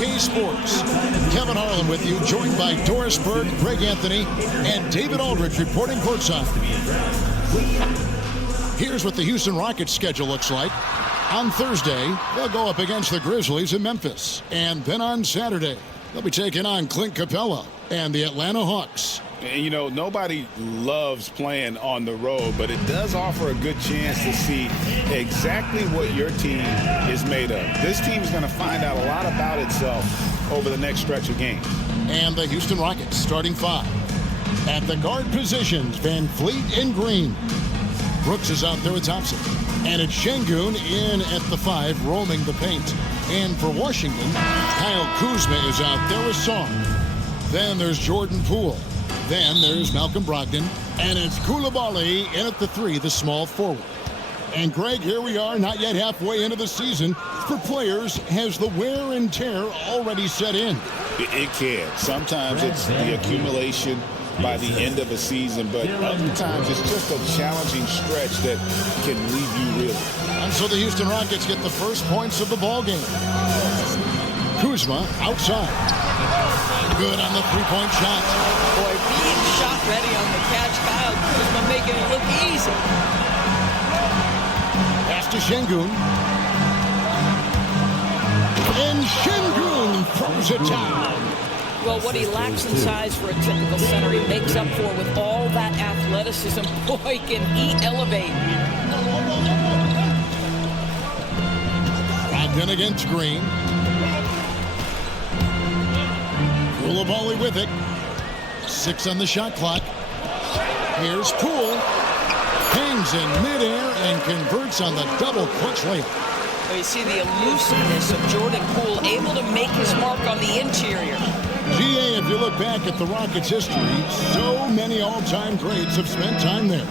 2K Sports. Kevin Harlan with you, joined by Doris Berg, Greg Anthony, and David Aldridge reporting courtside. Here's what the Houston Rockets schedule looks like. On Thursday, they'll go up against the Grizzlies in Memphis. And then on Saturday, they'll be taking on Clint Capella and the Atlanta Hawks. And, you know, nobody loves playing on the road, but it does offer a good chance to see exactly what your team is made of. This team is going to find out a lot about itself over the next stretch of games. And the Houston Rockets starting five. At the guard positions, Van Fleet and Green. Brooks is out there with Thompson. And it's Şengün in at the five, roaming the paint. And for Washington, Kyle Kuzma is out there with Song. Then there's Jordan Poole. Then there's Malcolm Brogdon, and it's Coulibaly in at the three, the small forward. And Greg, here we are, not yet halfway into the season. For players, has the wear and tear already set in? It can. Sometimes it's the accumulation by the end of a season, but other times it's just a challenging stretch that can leave you reeling. And so the Houston Rockets get the first points of the ball game. Kuzma outside. Good on the three-point shot. Boy, being shot ready on the catch, Kyle Kuzma making it look easy. Pass to Şengün. And Şengün throws it down. Well, what he lacks in size for a typical center, he makes up for with all that athleticism. Boy, can he elevate. Brogdon against Green. Coulibaly with it. 6 on the shot clock. Here's Poole. Hangs in midair and converts on the double clutch layup. Well, you see the elusiveness of Jordan Poole, able to make his mark on the interior. GA, if you look back at the Rockets' history, so many all-time greats have spent time there.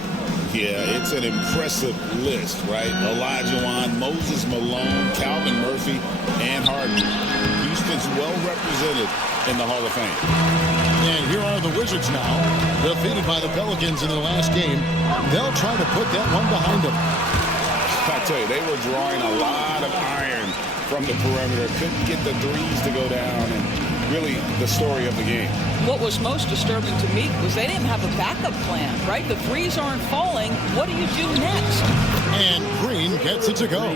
Yeah, it's an impressive list, right? Olajuwon, Moses Malone, Calvin Murphy, and Harden. Houston's well represented in the Hall of Fame. And here are the Wizards now, defeated by the Pelicans in their last game. They'll try to put that one behind them. I tell you, they were drawing a lot of iron from the perimeter. Couldn't get the threes to go down, and really the story of the game. What was most disturbing to me was they didn't have a backup plan, right? The threes aren't falling. What do you do next? And Green gets it to go.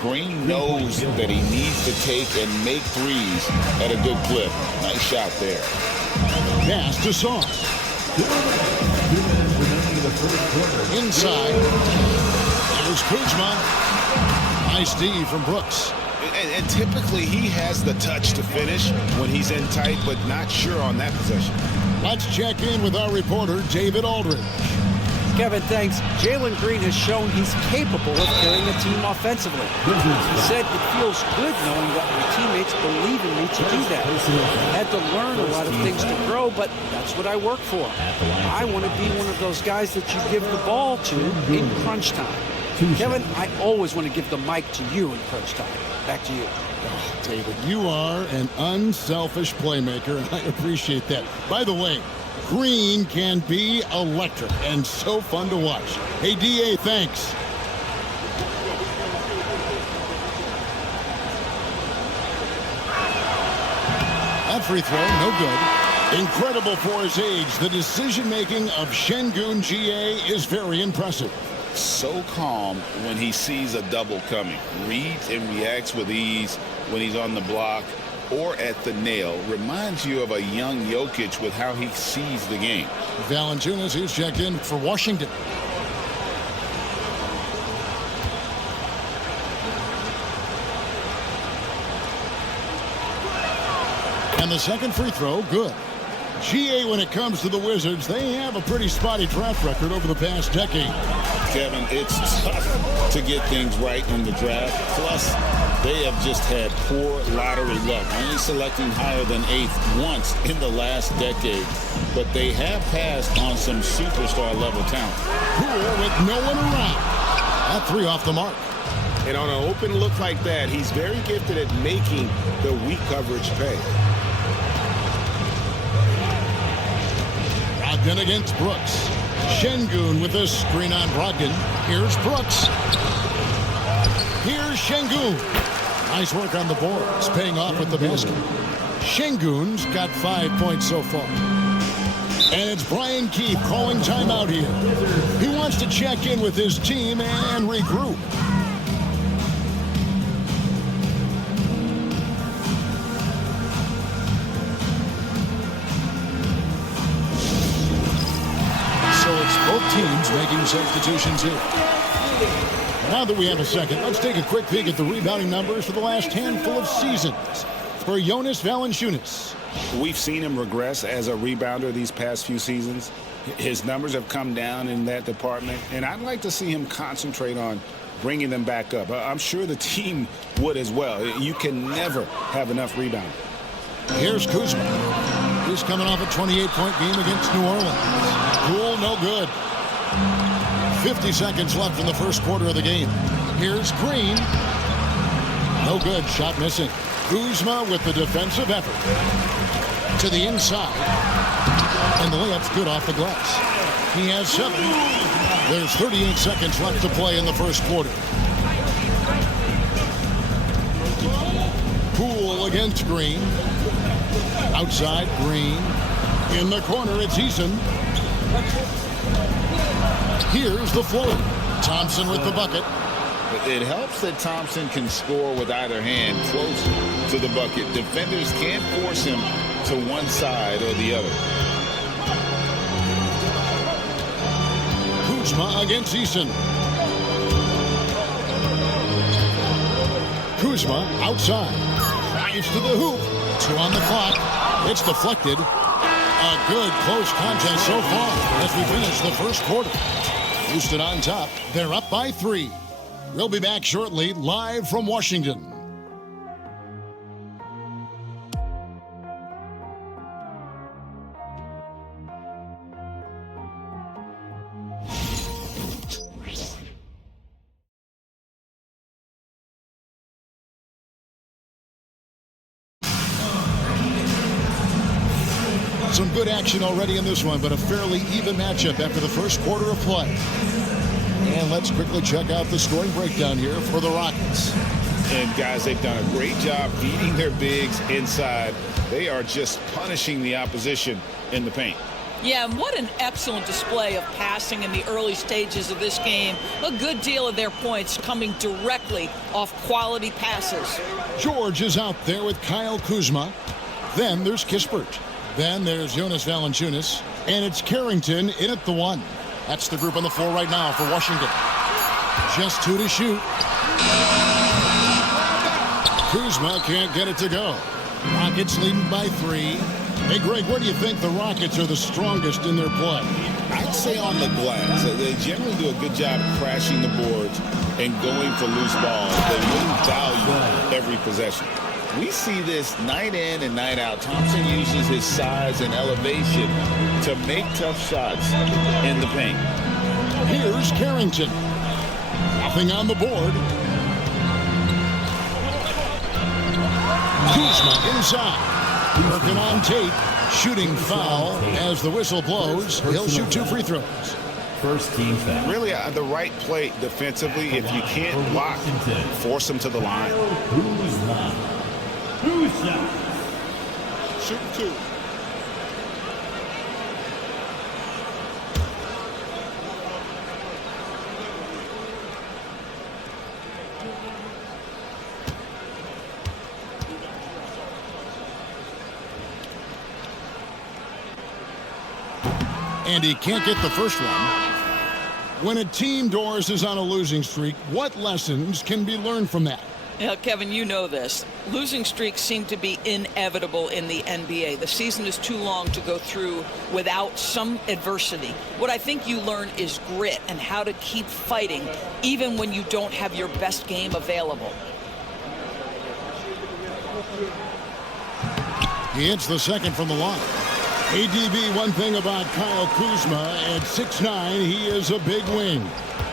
Green knows that he needs to take and make threes at a good clip. Nice shot there. Pass to Song. Inside. There's Kuzma. Nice D from Brooks. And typically he has the touch to finish when he's in tight, but not sure on that possession. Let's check in with our reporter, David Aldridge. Kevin, thanks. Jalen Green has shown he's capable of carrying a team offensively. He said it feels good knowing that my teammates believe in me to do that. I had to learn a lot of things to grow, but that's what I work for. I want to be one of those guys that you give the ball to in crunch time. Kevin, I always want to give the mic to you in crunch time. Back to you. Oh, David, you are an unselfish playmaker, and I appreciate that. By the way, Green can be electric and so fun to watch. Hey, DA, thanks. That free throw, no good. Incredible for his age. The decision-making of Şengün GA is very impressive. So calm when he sees a double coming. Reads and reacts with ease when he's on the block or at the nail. Reminds you of a young Jokic with how he sees the game. Valanciunas, who's checked in for Washington. And the second free throw, good. GA, when it comes to the Wizards, they have a pretty spotty draft record over the past decade. Kevin, it's tough to get things right in the draft. Plus, they have just had poor lottery luck, only selecting higher than 8th once in the last decade. But they have passed on some superstar-level talent. Poole with no one around. That three off the mark. And on an open look like that, he's very gifted at making the weak coverage pay. Brogdon against Brooks. Şengün with a screen on Brogdon. Here's Brooks. Here's Şengün. Nice work on the boards, paying off with the basket. Şengün's got 5 points so far. And it's Brian Keefe calling timeout here. He wants to check in with his team and regroup. So it's both teams making substitutions here. Now that we have a second, let's take a quick peek at the rebounding numbers for the last handful of seasons for Jonas Valanciunas. We've seen him regress as a rebounder these past few seasons. His numbers have come down in that department, and I'd like to see him concentrate on bringing them back up. I'm sure the team would as well. You can never have enough rebounding. Here's Kuzma. He's coming off a 28-point game against New Orleans. Cool, no good. 50 seconds left in the first quarter of the game. Here's Green. No good, shot missing. Kuzma with the defensive effort. To the inside. And the layup's good off the glass. He has 7. There's 38 seconds left to play in the first quarter. Poole against Green. Outside, Green. In the corner, it's Eason. Here's the floater. Thompson with the bucket. It helps that Thompson can score with either hand close to the bucket. Defenders can't force him to one side or the other. Kuzma against Eason. Kuzma outside. Drives to the hoop. 2 on the clock. It's deflected. A good close contest so far as we finish the first quarter. Houston on top. They're up by 3. We'll be back shortly, live from Washington. Some good action already in this one, but a fairly even matchup after the first quarter of play. And let's quickly check out the scoring breakdown here for the Rockets. And guys, they've done a great job feeding their bigs inside. They are just punishing the opposition in the paint. Yeah, and what an excellent display of passing in the early stages of this game. A good deal of their points coming directly off quality passes. George is out there with Kyle Kuzma. Then there's Kispert. Then there's Jonas Valanciunas. And it's Carrington in at the 1. That's the group on the floor right now for Washington. Just 2 to shoot. Kuzma can't get it to go. Rockets leading by 3. Hey, Greg, where do you think the Rockets are the strongest in their play? I'd say on the glass. They generally do a good job crashing the boards and going for loose balls. They really value every possession. We see this night in and night out. Thompson uses his size and elevation to make tough shots in the paint. Here's Carrington. Nothing on the board. Kuzma inside. Working on Tate. Shooting foul as the whistle blows. He'll shoot 2 free throws. First team foul. Really the right play defensively. If you can't block, force him to the line. Shoot 2. And he can't get the first one. When a team, Doris, is on a losing streak, what lessons can be learned from that? Yeah, Kevin, you know this. Losing streaks seem to be inevitable in the NBA. The season is too long to go through without some adversity. What I think you learn is grit and how to keep fighting even when you don't have your best game available. He hits the second from the line. ADB, one thing about Kyle Kuzma, at 6'9", he is a big wing.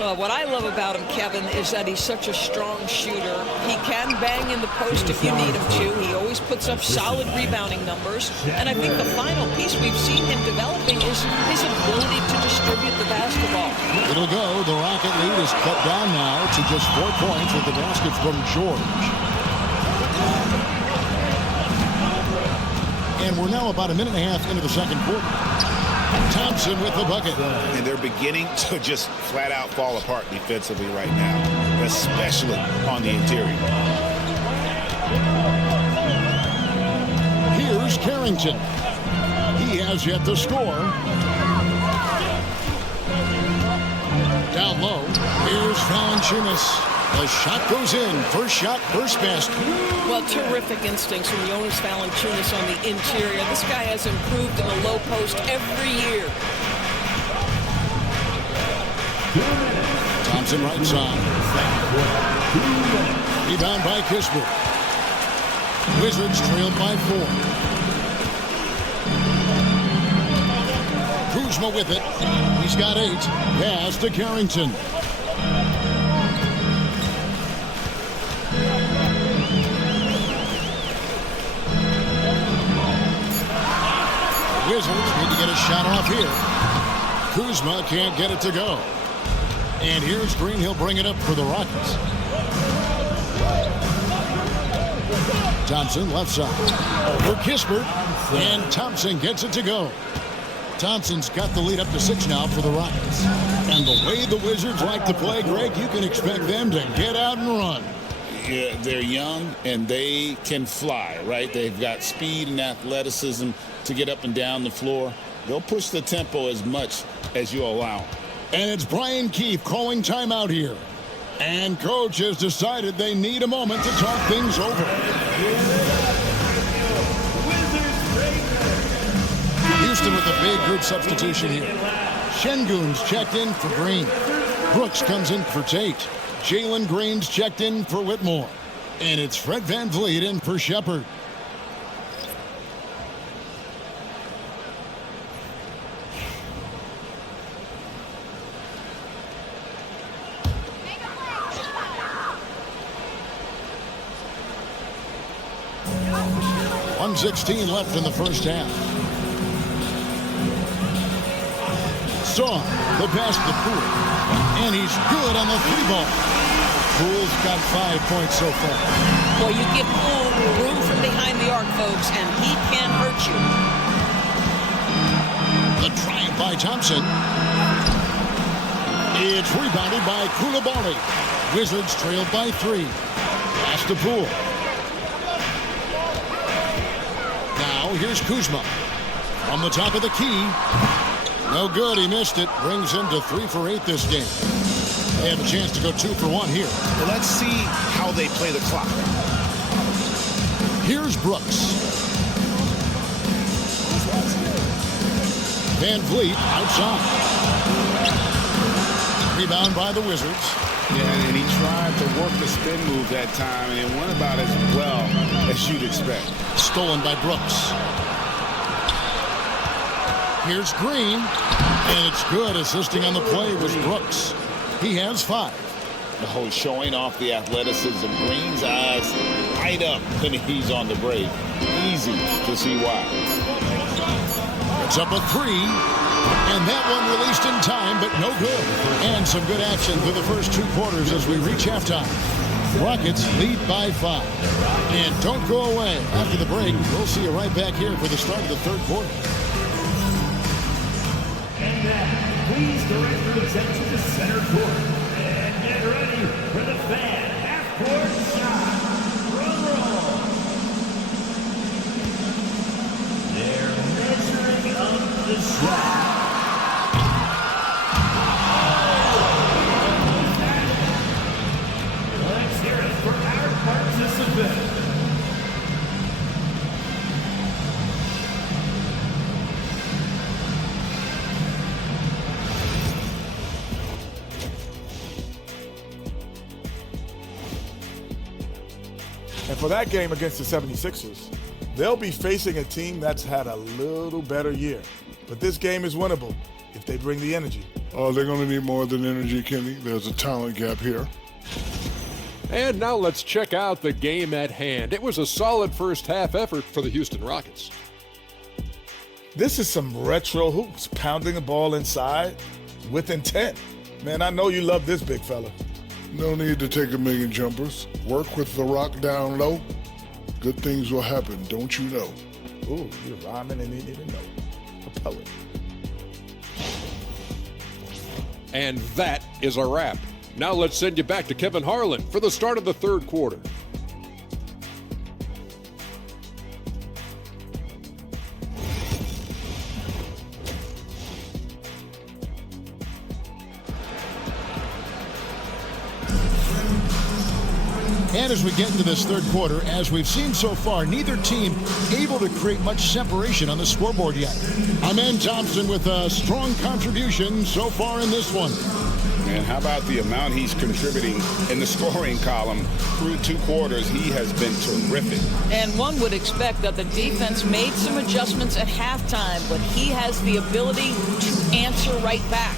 What I love about him, Kevin, is that he's such a strong shooter. He can bang in the post if you need him to. He always puts up solid rebounding numbers. And I think the final piece we've seen him developing is his ability to distribute the basketball. It'll go. The Rocket lead is cut down now to just 4 points with the basket from George. And we're now about a minute and a half into the second quarter. Thompson with the bucket. And they're beginning to just flat out fall apart defensively right now, especially on the interior. Here's Carrington. He has yet to score. Down low, here's Valanciunas. The shot goes in. First shot, first basket. Well, terrific instincts from Jonas Valanciunas on the interior. This guy has improved in the low post every year. Thompson right side. Rebound by Kispert. Wizards trailed by 4. Kuzma with it. He's got 8. Pass to Carrington. Wizards need to get a shot off here. Kuzma can't get it to go. And here's Green. He'll bring it up for the Rockets. Thompson left side. Over Kispert. And Thompson gets it to go. Thompson's got the lead up to 6 now for the Rockets. And the way the Wizards like to play, Greg, you can expect them to get out and run. Yeah, they're young and they can fly, right? They've got speed and athleticism to get up and down the floor. They'll push the tempo as much as you allow. And it's Brian Keefe calling timeout here. And coach has decided they need a moment to talk things over. Houston with a big group substitution here. Şengün's checked in for Green. Brooks comes in for Tate. Jalen Green's checked in for Whitmore. And it's Fred VanVleet in for Shepherd. .116 left in the first half. Saw the pass to Poole. And he's good on the 3-ball. Poole's got 5 points so far. Well, you give Poole room from behind the arc, folks, and he can hurt you. The drive by Thompson. It's rebounded by Coulibaly. Wizards trailed by 3. Pass to Poole. Now here's Kuzma. From the top of the key. No good, he missed it. Brings him to 3 for 8 this game. They have a chance to go 2 for 1 here. Well, let's see how they play the clock. Here's Brooks. VanVleet outside. Rebound by the Wizards. Yeah, and he tried to work the spin move that time, and it went about as well as you'd expect. Stolen by Brooks. Here's Green, and it's good. Assisting on the play was Brooks. He has 5. Oh, showing off the athleticism. Green's eyes light up when he's on the break. Easy to see why. It's up a 3, and that one released in time, but no good. And some good action through the first 2 quarters as we reach halftime. Rockets lead by 5. And don't go away. After the break, we'll see you right back here for the start of the third quarter. And now, please direct your attention to center court. And get ready for the fan half-court shot. Drum roll. They're measuring up the shot. Let's hear it for our participant. And for that game against the 76ers, they'll be facing a team that's had a little better year. But this game is winnable if they bring the energy. Oh, they're going to need more than energy, Kenny. There's a talent gap here. And now let's check out the game at hand. It was a solid first half effort for the Houston Rockets. This is some retro hoops, pounding the ball inside with intent. Man, I know you love this big fella. No need to take a million jumpers. Work with the rock down low. Good things will happen, don't you know? Ooh, you're rhyming and didn't even know. A poet. And that is a wrap. Now let's send you back to Kevin Harlan for the start of the third quarter. And as we get into this third quarter, as we've seen so far, neither team able to create much separation on the scoreboard yet. Amen Thompson with a strong contribution so far in this one. And how about the amount he's contributing in the scoring column through 2 quarters? He has been terrific. And one would expect that the defense made some adjustments at halftime, but he has the ability to answer right back.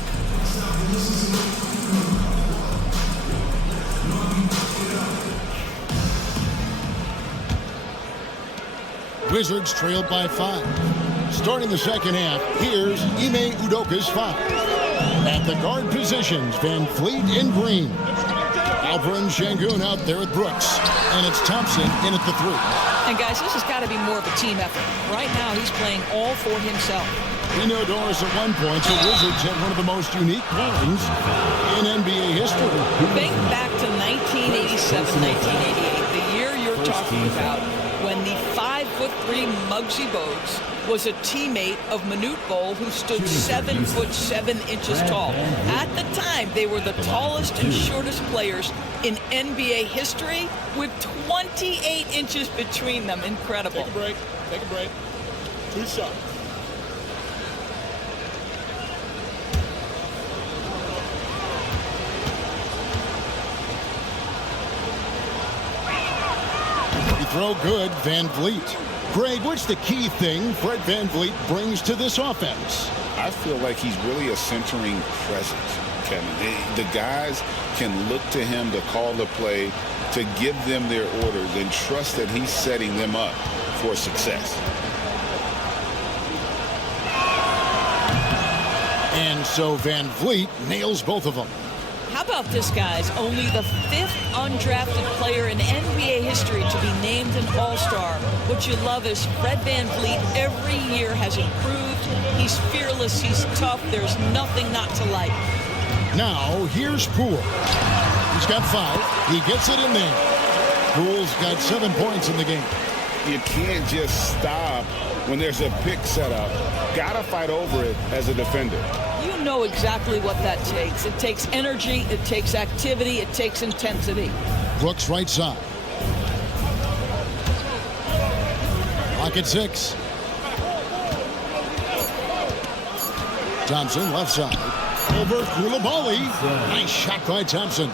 Wizards trailed by 5. Starting the second half, here's Ime Udoka's 5. At the guard positions, Van Fleet and Green. Alperen Şengün out there at Brooks. And it's Thompson in at the 3. And guys, this has got to be more of a team effort. Right now, he's playing all for himself. We know, Doris, at one point, the Wizards had one of the most unique pairings in NBA history. Think back to 1987, 1988, the year you're talking about, when the 5'3" Muggsy Bogues was a teammate of Manute Bol, who stood 7'7" tall. At the time, they were the tallest and shortest players in NBA history, with 28 inches between them. Incredible. Take a break. Take a break. 2 shots. Throw good, Van Vliet. Greg, what's the key thing Fred Van Vliet brings to this offense? I feel like he's really a centering presence, Kevin. The guys can look to him to call the play, to give them their orders, and trust that he's setting them up for success. And so Van Vliet nails both of them. How about this, guys? Only the 5th undrafted player in NBA history to be named an All-Star. What you love is Fred Van Vliet every year has improved. He's fearless. He's tough. There's nothing not to like. Now, here's Poole. He's got 5. He gets it in there. Poole's got 7 points in the game. You can't just stop when there's a pick set up. Gotta fight over it as a defender. You know exactly what that takes. It takes energy, it takes activity, it takes intensity. Brooks right side. Clock at 6. Thompson left side. Over Koulibaly. Nice shot by Thompson.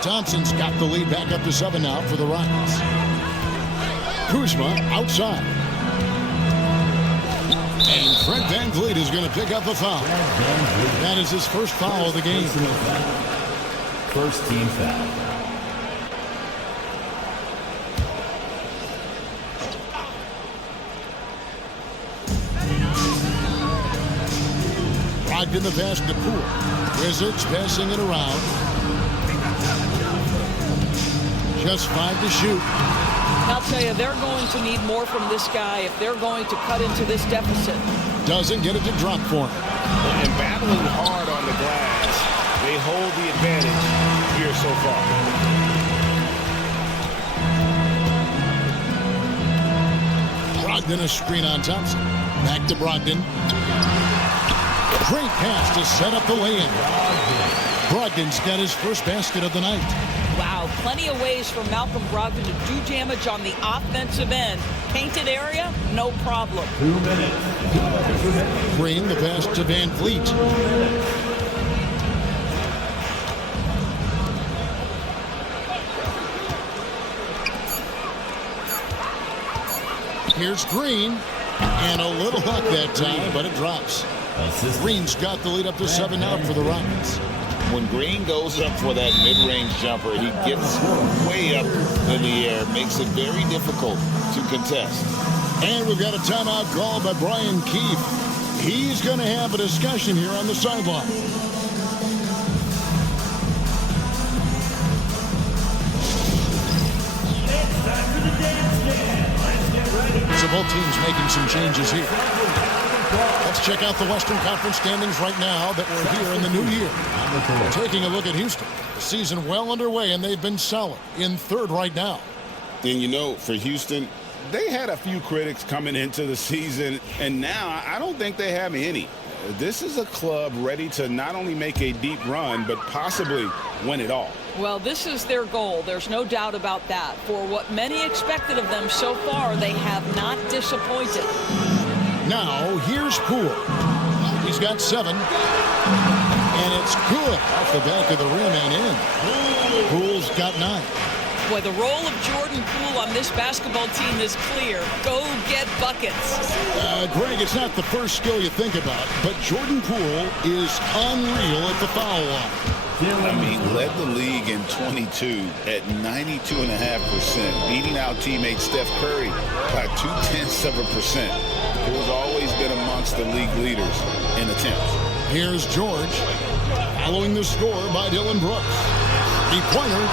Thompson's got the lead back up to 7 now for the Rockets. Kuzma outside. And Fred Van Vliet is going to pick up a foul. That is his first foul of the game. First team foul. Brogdon the pass to Poole. Wizards passing it around. Just 5 to shoot. I'll tell you, they're going to need more from this guy if they're going to cut into this deficit. Doesn't get it to drop for him. And battling hard on the glass, they hold the advantage here so far. Brogdon a screen on Thompson. Back to Brogdon. Great pass to set up the lay-in. Brogdon's got his first basket of the night. Wow, plenty of ways for Malcolm Brogdon to do damage on the offensive end. Painted area, no problem. 2 minutes. Green the pass to Van Vliet. Here's Green. And a little luck that time, but it drops. Green's got the lead up to 7 now for the Rockets. When Green goes up for that mid-range jumper, he gets way up in the air, makes it very difficult to contest. And we've got a timeout called by Brian Keefe. He's going to have a discussion here on the sideline. It's time for the dance dance. So both teams making some changes here. Let's check out the Western Conference standings right now that we're here in the new year. We're taking a look at Houston. The season well underway, and they've been solid in third right now. And you know, for Houston, they had a few critics coming into the season, and now I don't think they have any. This is a club ready to not only make a deep run, but possibly win it all. Well, this is their goal. There's no doubt about that. For what many expected of them so far, they have not disappointed. Now, here's Poole. He's got 7. And it's good off the back of the rim and in. Poole's got 9. Boy, the role of Jordan Poole on this basketball team is clear. Go get buckets. Greg, it's not the first skill you think about, but Jordan Poole is unreal at the foul line. I mean, led the league in 22 at 92.5%, beating out teammate Steph Curry by 0.2%. Poole's always been amongst the league leaders in attempts. Here's George, following the score by Dylan Brooks. Three-pointer.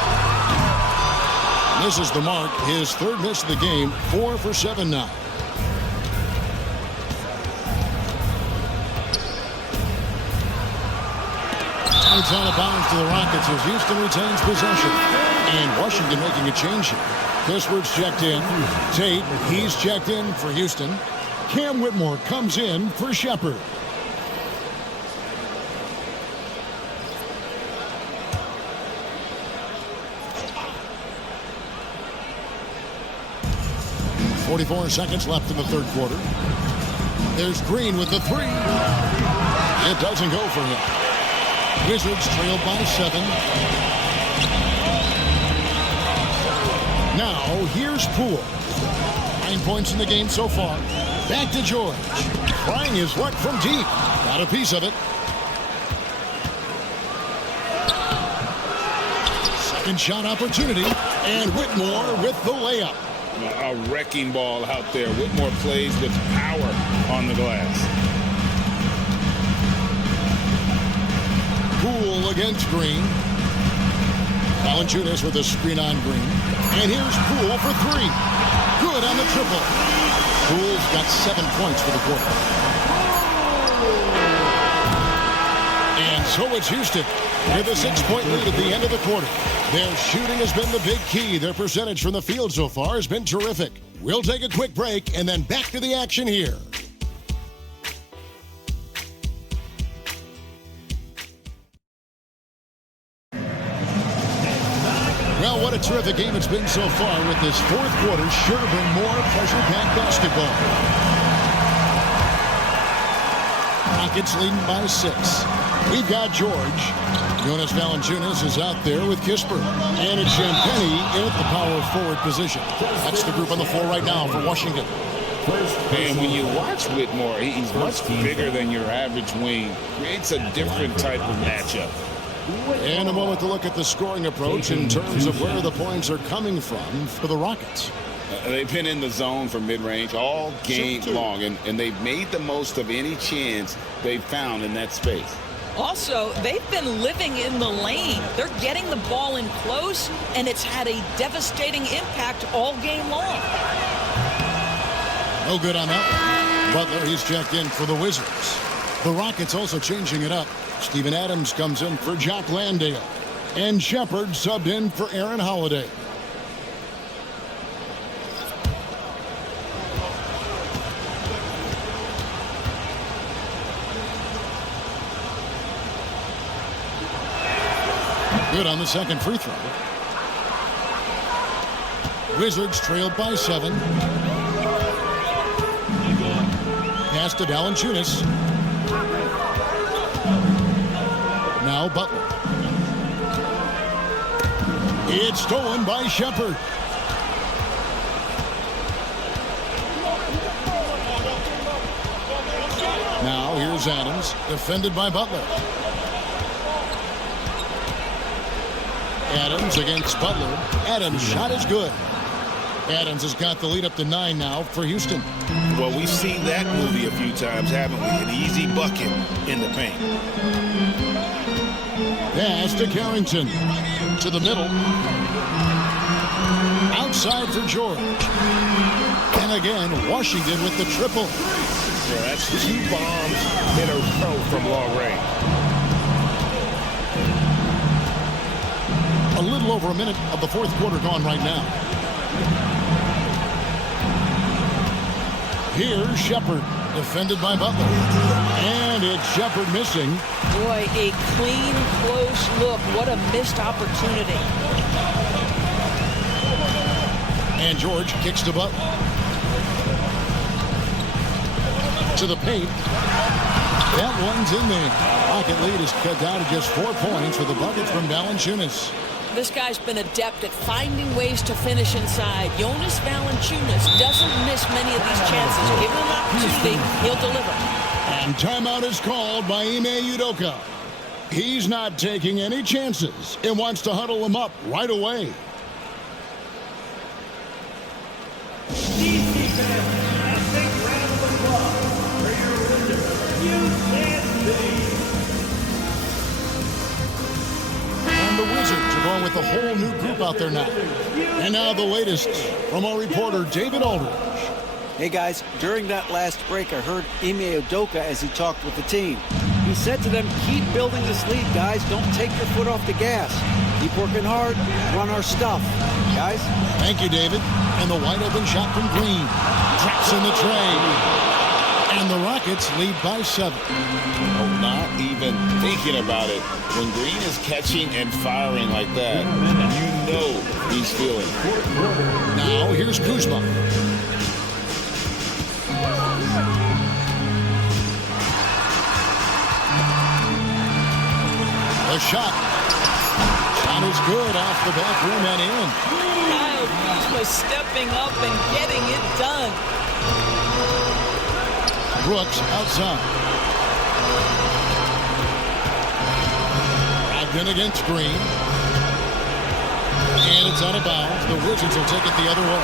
Misses the mark. His third miss of the game. 4 for 7 now. It's out of bounds to the Rockets as Houston retains possession. And Washington making a change here. Kispert's checked in. Tate, he's checked in for Houston. Cam Whitmore comes in for Shepherd. .44 seconds left in the third quarter. There's Green with the 3. It doesn't go for him. Wizards trailed by 7. Now, here's Poole. 9 points in the game so far. Back to George. Trying his luck from deep. Got a piece of it. Second shot opportunity. And Whitmore with the layup. A wrecking ball out there. Whitmore plays with power on the glass. Poole against Green. Valanciunas with a screen on Green. And here's Poole for 3. Good on the triple. Poole's got 7 points for the quarter. And so it's Houston with a 6-point lead at the end of the quarter. Their shooting has been the big key. Their percentage from the field so far has been terrific. We'll take a quick break and then back to the action here. Well, what a terrific game it's been so far with this fourth quarter. Sure to bring more pressure-packed basketball. Rockets leading by 6. We've got George. Jonas Valanciunas is out there with Kisper. And it's Champagnie in at the power forward position. That's the group on the floor right now for Washington. And when you watch Whitmore, he's much bigger than your average wing. Creates a different type of matchup. In a moment to look at the scoring approach in terms of where the points are coming from for the Rockets. They've been in the zone for mid-range all game long, and they've made the most of any chance they've found in that space. Also, they've been living in the lane. They're getting the ball in close, and it's had a devastating impact all game long. No good on that one. Butler, he's checked in for the Wizards. The Rockets also changing it up. Steven Adams comes in for Jock Landale. And Shepherd subbed in for Aaron Holiday. Good on the second free throw. Wizards trailed by 7. Pass to Valanciunas. Now Butler. It's stolen by Shepherd. Now here's Adams, defended by Butler. Adams against Butler. Adams' shot is good. Adams has got the lead up to 9 now for Houston. Well, we've seen that movie a few times, haven't we? An easy bucket in the paint. Pass to Carrington. To the middle. Outside for George. And again, Washington with the triple. Yeah, that's 2 bombs in a row from long range. A little over a minute of the fourth quarter gone right now. Here's Shepard, defended by Butler. And it's Shepard missing. Boy, a clean, close look. What a missed opportunity. And George kicks to Butler. To the paint. That one's in there. Rocket lead is cut down to just 4 points with a bucket from Valanciunas. This guy's been adept at finding ways to finish inside. Jonas Valanciunas doesn't miss many of these chances. Give him an opportunity, he'll deliver. And timeout is called by Ime Udoka. He's not taking any chances and wants to huddle him up right away. DC fans, a big round of applause for your Wizards, And the Wizards are going with a whole new group out there now. And now the latest from our reporter, David Aldridge. Hey guys, during that last break, I heard Ime Udoka as he talked with the team. He said to them, keep building this lead, guys. Don't take your foot off the gas. Keep working hard, run our stuff. Guys? Thank you, David. And the wide open shot from Green. Traps in the tray. And the Rockets lead by 7. Oh, not even thinking about it. When Green is catching and firing like that, you know he's feeling it. Now here's Kuzma. A shot. Shot is good off the back rim and in. Kyle Kuzma stepping up and getting it done. Brooks outside. Brogdon against Green. And it's out of bounds. The Wizards will take it the other way.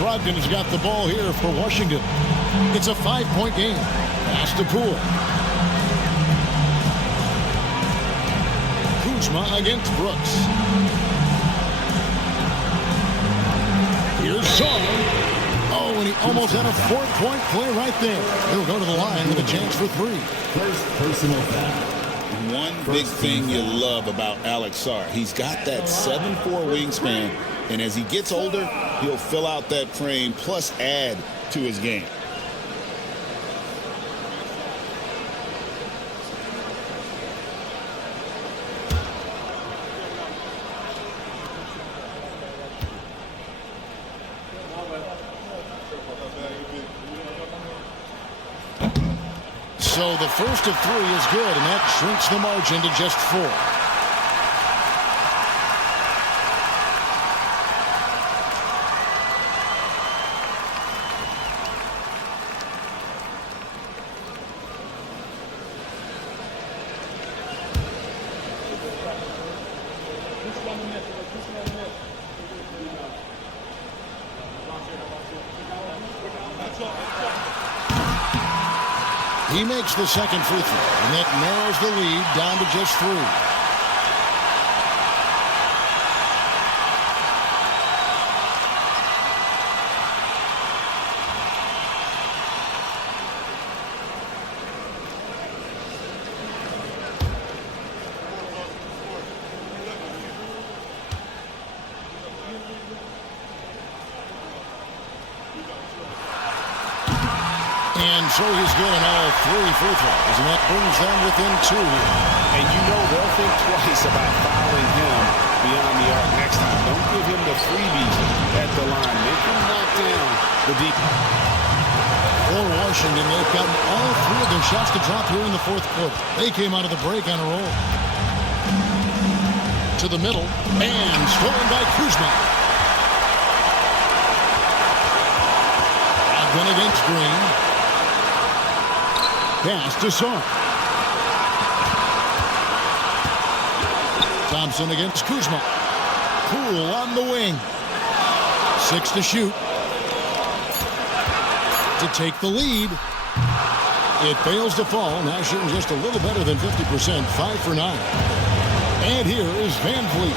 Brogdon has got the ball here for Washington. It's a 5-point game. Pass to Poole. Kuzma against Brooks. Here's Song. Oh, and he almost had a 4-point play right there. He'll go to the line with a chance for 3. First personal foul. One big thing you love about Alex Sarr, he's got that 7'4" wingspan, and as he gets older, he'll fill out that frame plus add to his game. So the first of 3 is good, and that shrinks the margin to just 4. He makes the second free throw, and that narrows the lead down to just 3. And so he's good on all 3 free throws, and that brings them within 2 here. And you know they'll think twice about fouling him beyond the arc next time. Don't give him the freebies at the line. Make him knock down the deep. For Washington, they've gotten all 3 of their shots to drop here in the fourth quarter. They came out of the break on a roll. To the middle, and stolen by Kuzma. Brogdon against Green. Pass to Song. Thompson against Kuzma. Poole on the wing. 6 to shoot. To take the lead. It fails to fall. Now shooting just a little better than 50%, 5 for 9. And here is Van Vliet.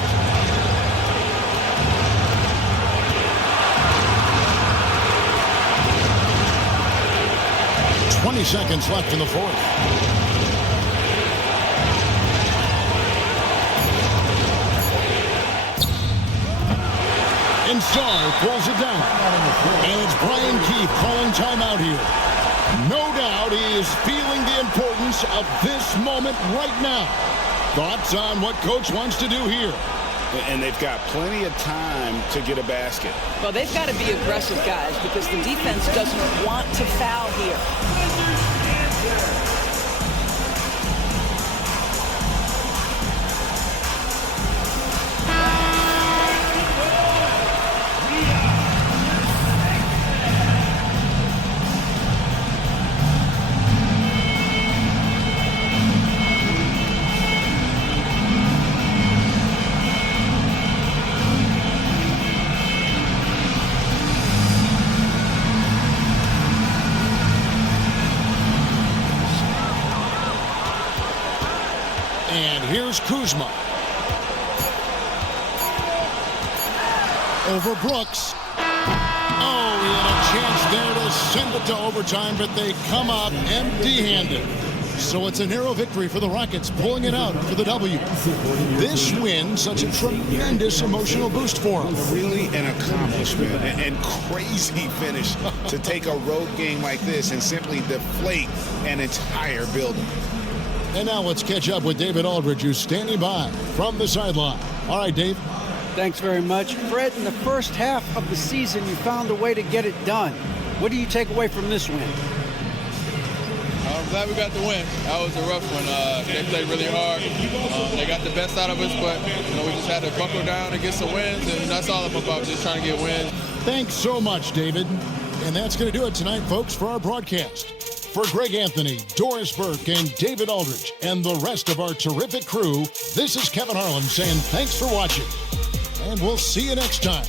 Seconds left in the fourth. And Starr pulls it down. And it's Brian Keith calling timeout here. No doubt he is feeling the importance of this moment right now. Thoughts on what Coach wants to do here? And they've got plenty of time to get a basket. Well, they've got to be aggressive, guys, because the defense doesn't want to foul here. Here's Kuzma. Over Brooks. Oh, he had a chance there to send it to overtime, but they come out empty-handed. So it's a narrow victory for the Rockets, pulling it out for the W. This win, such a tremendous emotional boost for them. Really an accomplishment and crazy finish to take a road game like this and simply deflate an entire building. And now let's catch up with David Aldridge, who's standing by from the sideline. All right, Dave. Thanks very much. Fred, in the first half of the season, you found a way to get it done. What do you take away from this win? I'm glad we got the win. That was a rough one. They played really hard. They got the best out of us, but we just had to buckle down and get some wins, and that's all I'm about, just trying to get wins. Thanks so much, David. And that's going to do it tonight, folks, for our broadcast. For Greg Anthony, Doris Burke, and David Aldridge, and the rest of our terrific crew, this is Kevin Harlan saying thanks for watching. And we'll see you next time.